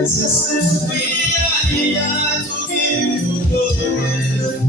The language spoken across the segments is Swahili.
We are here to give you glory.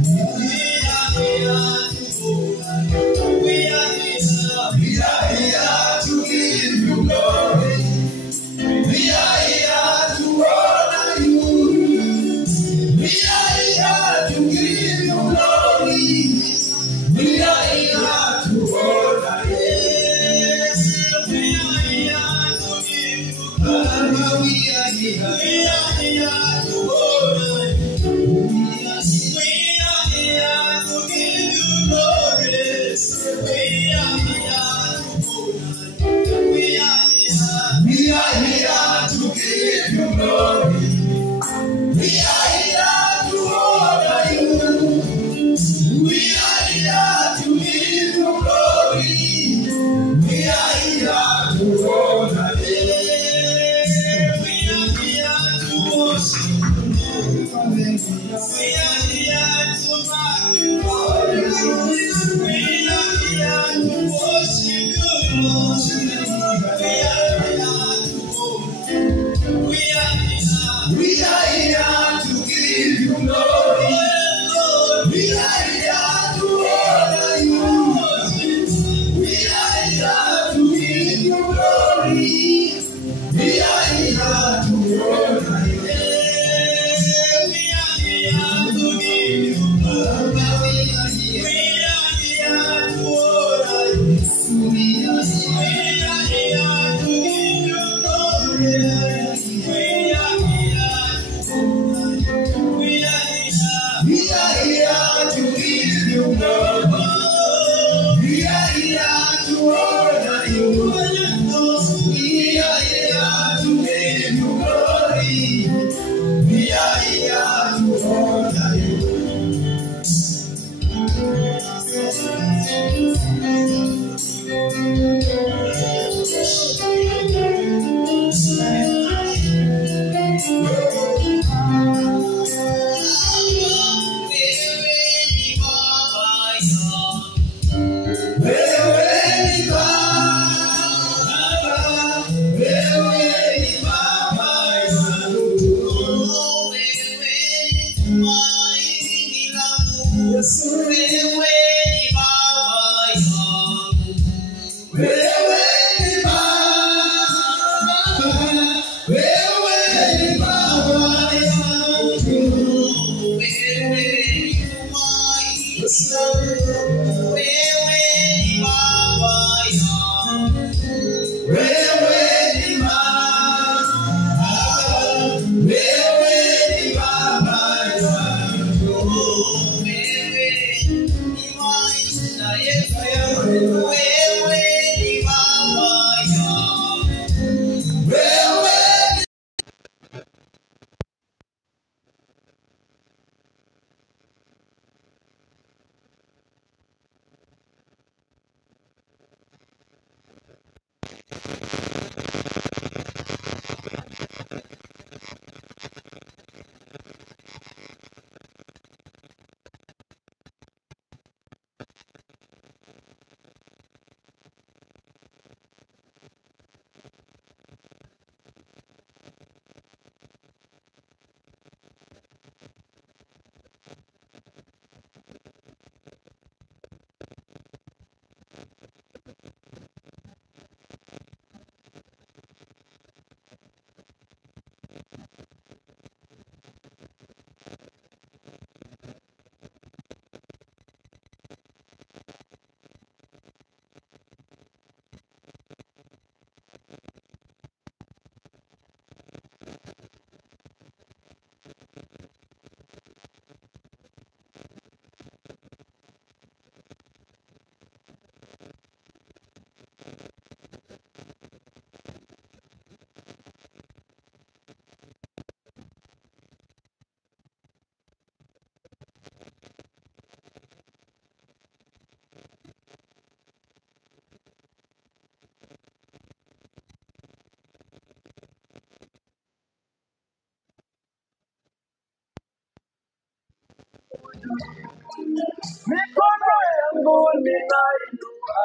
Mikono yangu ninainua,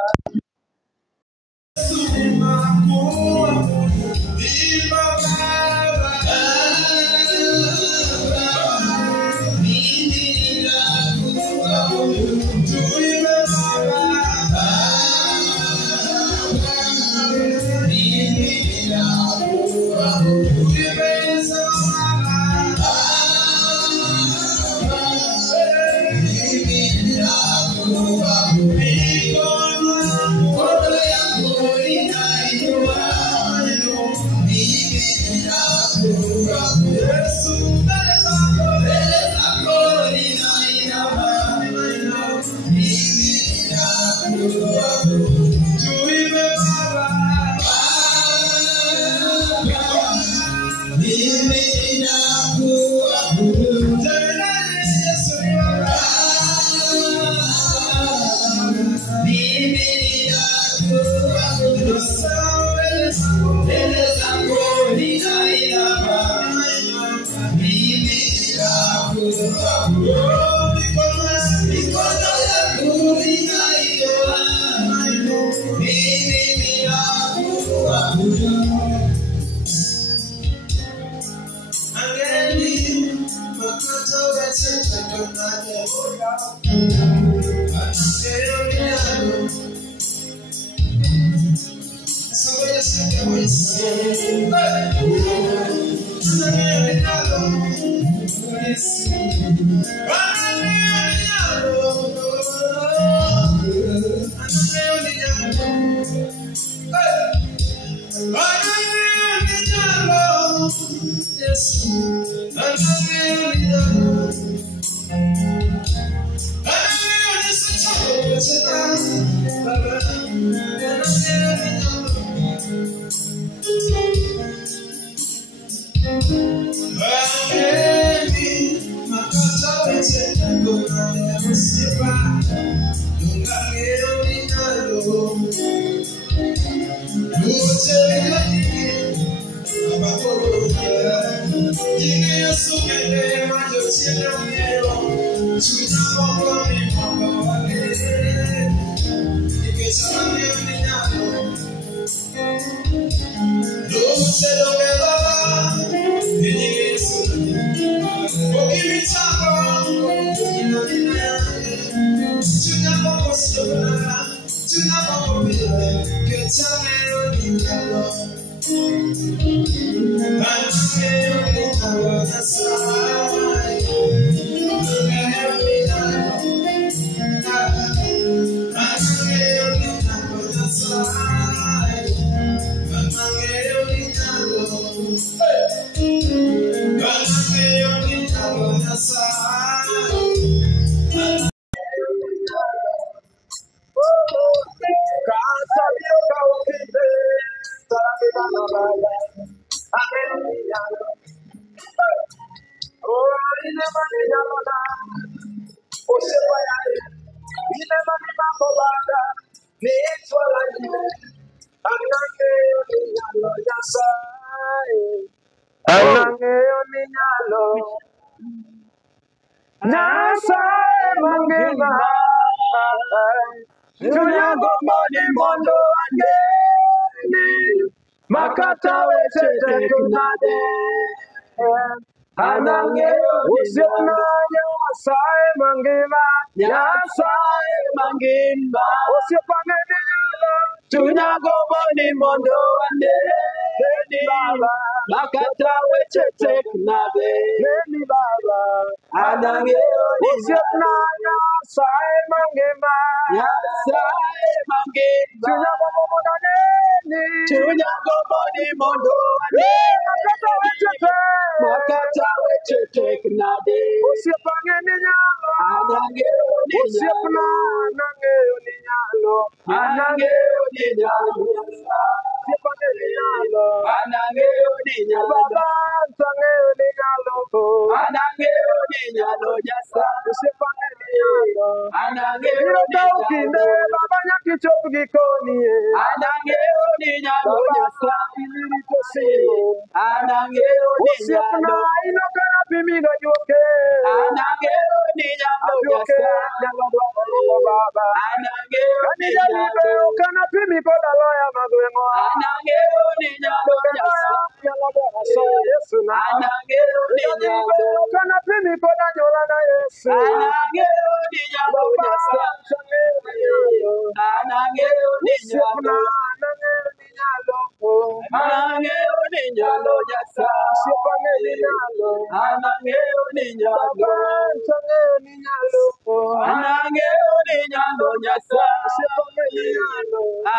Baba, mimi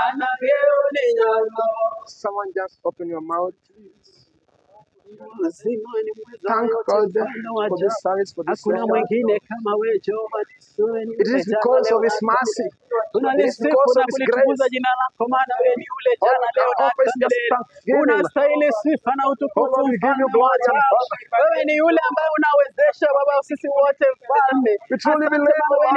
Somebody just lift your voice. Someone just open your mouth. Thank God for this service, for this session. It is because of His mercy. It is because of His grace. All we can offer is just thanksgiving. Oh Lord, we give you glory and honor. We truly believe, Lord,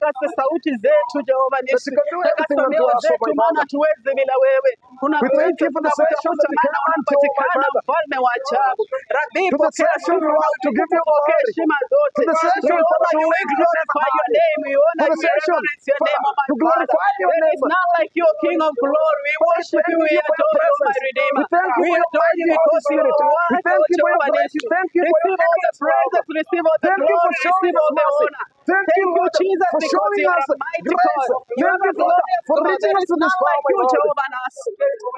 Takase sauti zetu Jehova That Yesu. you can do Takasa everything unto mioyo us, oh zetu my maana Father. tuweze bila wewe. We thank Tunakuita, you for the sessions tunakutafuta that we maana came unto, oh my unapatikana Father. mfalme wa ajabu. Rabbi, To the pokea session, sifa na Lord, to give utukufu, you pokea glory. heshima zote. For the We session, Father, honor to you, we lift your name glorify your high. name, we honor For the you, we session, reverence your name, Father, oh my to Father. glorify your There is name. none like you, King of glory. We Father, we worship you, thank we you for your adore you, my presence. We Redeemer. thank you We for your adore you mighty Holy because you Spirit. are We worthy, thank oh you for your Jehovah grace. We Nissi. thank you for your Receive all the endless love. praises, receive all the Thank you for glory, showing receive us all the mercy. honor. Thank you, Thank you, Lord, Jesus, for because showing you are us a mighty grace. God. You Thank are a you, Father, glorious for God. reaching There us is to this none far, like my you, Lord. Jehovah Nissi.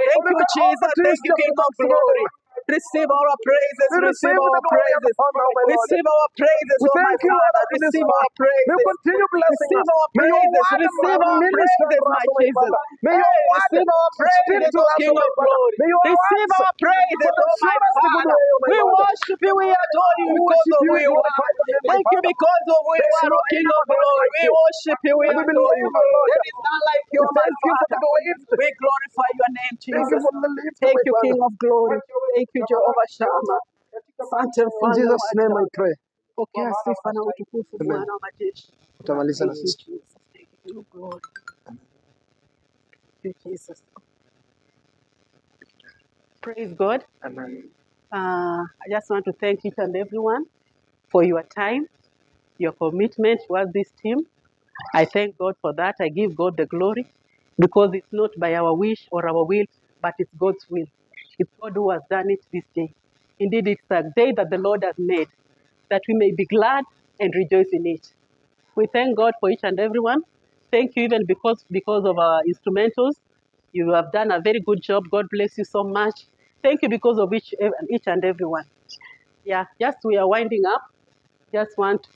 Thank Father, you, may all the Jesus. dreams Thank you, come King of true. glory. Receive our praises, We receive receive our the glory and the praises. honor, my Lord. Receive our praises, We oh my thank you, Lord, Father. up to this Receive far. our May you praises. continue blessing Receive us. our May your praises. word Receive our minister to praises, us, my oh my Jesus. Father. May your Hey, word receive our speak praises, to oh us, King oh my of Father. glory. May your Receive words, our praises, Father, oh show my us the good Father. way, oh my We Lord. worship you, we adore you We because worship of you, who we you are. glorify your name, my Thank you Father. because of who you There is are, no oh King any of other one glory. like We you. worship you, we And we adore believe you. you, my Lord. There is none like you, We oh my thank you for Father. the lift. We glorify your name, Thank you Jesus. for the lift, oh Thank my you, Father. King of glory. Thank you, Jehovah Shammah. Asante In mfalme wa Jesus' name I ajabu. pray. Pokea sifa na utukufu, Amen. Bwana wa majeshi. Utamaliza na Thank you, sisi. Jesus. Thank you, King of glory. Thank you, Jesus. Praise God. Amen. I just want to thank each and everyone for your time, your commitment towards this team. I thank God for that. I give God the glory because it's not by our wish or our will, but it's God's will. It's God who has done it this day. Indeed, it's a day that the Lord has made, that we may be glad and rejoice in it. We thank God for each and everyone. Thank you even because of our instrumentals. You have done a very good job. God bless you so much. Thank you because of each and everyone. Yeah, just we are winding up. Just want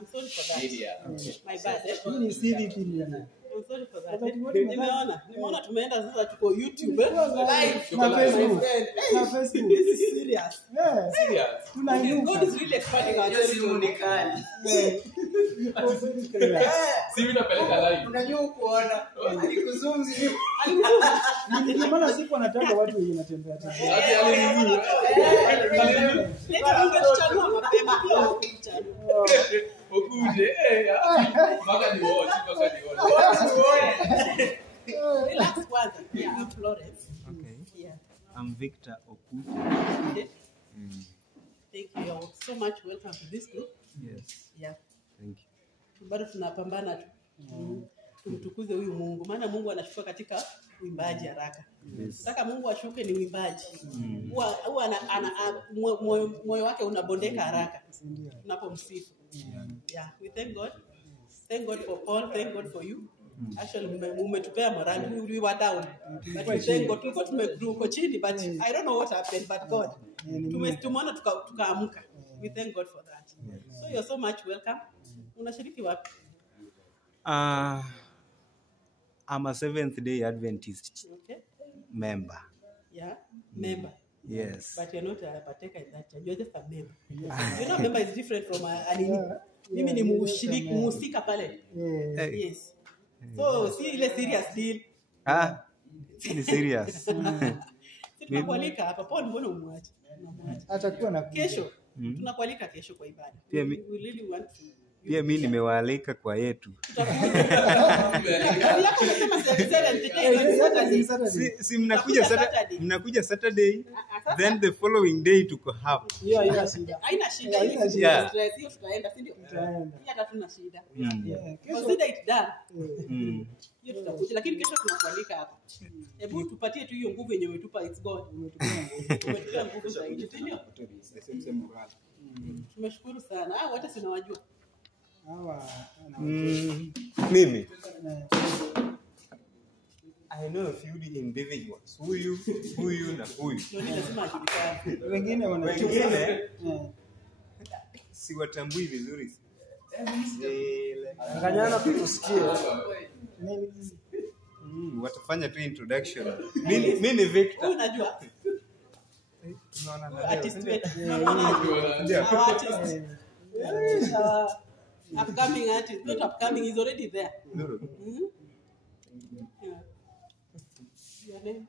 I'm sorry for that. My bad. Hii ni siri pili na. I'm sorry for that. Nimeona tumeenda sasa tuko YouTube live Na Facebook. Na Facebook. This is serious. Yeah. Serious. Tunainuka. God is really expanding our territory. Si mimi napeleka live. Unajua kuona alikuzungumzia Ndio maana siku anataka watu wenye wanatembea tembea. Hadi alinizuru. Leta ungechanua mapema pia ukichanua. Okuje. Mpaka ni watch. Relax kwanza. Yeah, I'm Florence. Okay. Yeah. I'm Victor Okuta. Okay. Thank you. You're so much welcome to this group. Yes. Yeah. Thank you. Bado tunapambana tu. Tumtukuze huyu Mungu. Maana Mungu anashuka katika uimbaji haraka. Nataka Mungu ashuke ni uimbaji. Huwa moyo wake unabondeka haraka. Tunapomsifu. Yeah, we thank God. Thank God for Paul, thank God for you. Actually umetupea morali, we were down. But we thank God. Tulikuwa tumegrow chini but I don't know what happened but God. Tumeona tukaamka. We thank God for that. So you're so much welcome. Unashiriki wapi? I'm a Seventh-day Adventist Okay. member. Yeah, member. Yes. But you're not a partaker in that church. You're just a member. You know, member is different from mimi ni muhusika pale. Yes. So, see ile serious deal. Ni serious. Tunakualika hapa. Paul, mbona umwache? Atakuwa na Kesho. Tunakualika kesho kwa ibada. Pia We really want to. Pia mimi nimewaalika kwa yetu. Si mnakuja Saturday, then the following day tuko hapa. hiyo haina shida. Haina shida. Yeah. Hiyo tutaenda, si ndio? Tutaenda. Hata tuna shida. Kesho Consider it done. Hiyo tutakuja lakini kesho tunakualika hapa. Hebu tupatie tu hiyo nguvu yenye umetupa, it's God. Umetupa nguvu zaidi, si ndio? Tumeshukuru sana. Wote tunawajua. hawa Mimi I know a few individuals. Huyu na huyu. Ndio lazima ajulikane. wengine wanachukua Wengine siwatambui vizuri. nganyana tusikie. Watafanya tu introduction. Mimi ni Victor. Huyu unajua? Tunaona Artist wetu. ndio. Artist. Upcoming artist. Not upcoming, he's already there. Nuru. Yeah. Your name?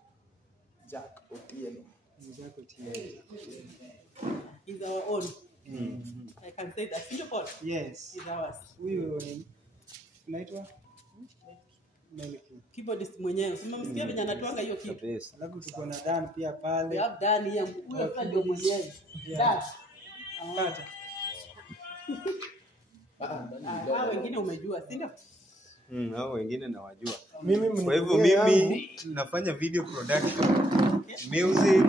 Jack Otieno. Is our own. I can say that. Sio Paul. Yes. Is ours. Huyu ni unaitwa Meliki. Keyboardist mwenyewe. Umemsikia venye anatuanga hiyo kitu. Alafu tuko na Dan pia We pale. have done here. Huyo sasa ndio mwenyewe. Yeah. Dad. Hao wengine umejua, si ndio? Hao wengine nawajua. Mimi Kwa hivyo mimi nafanya video production, music,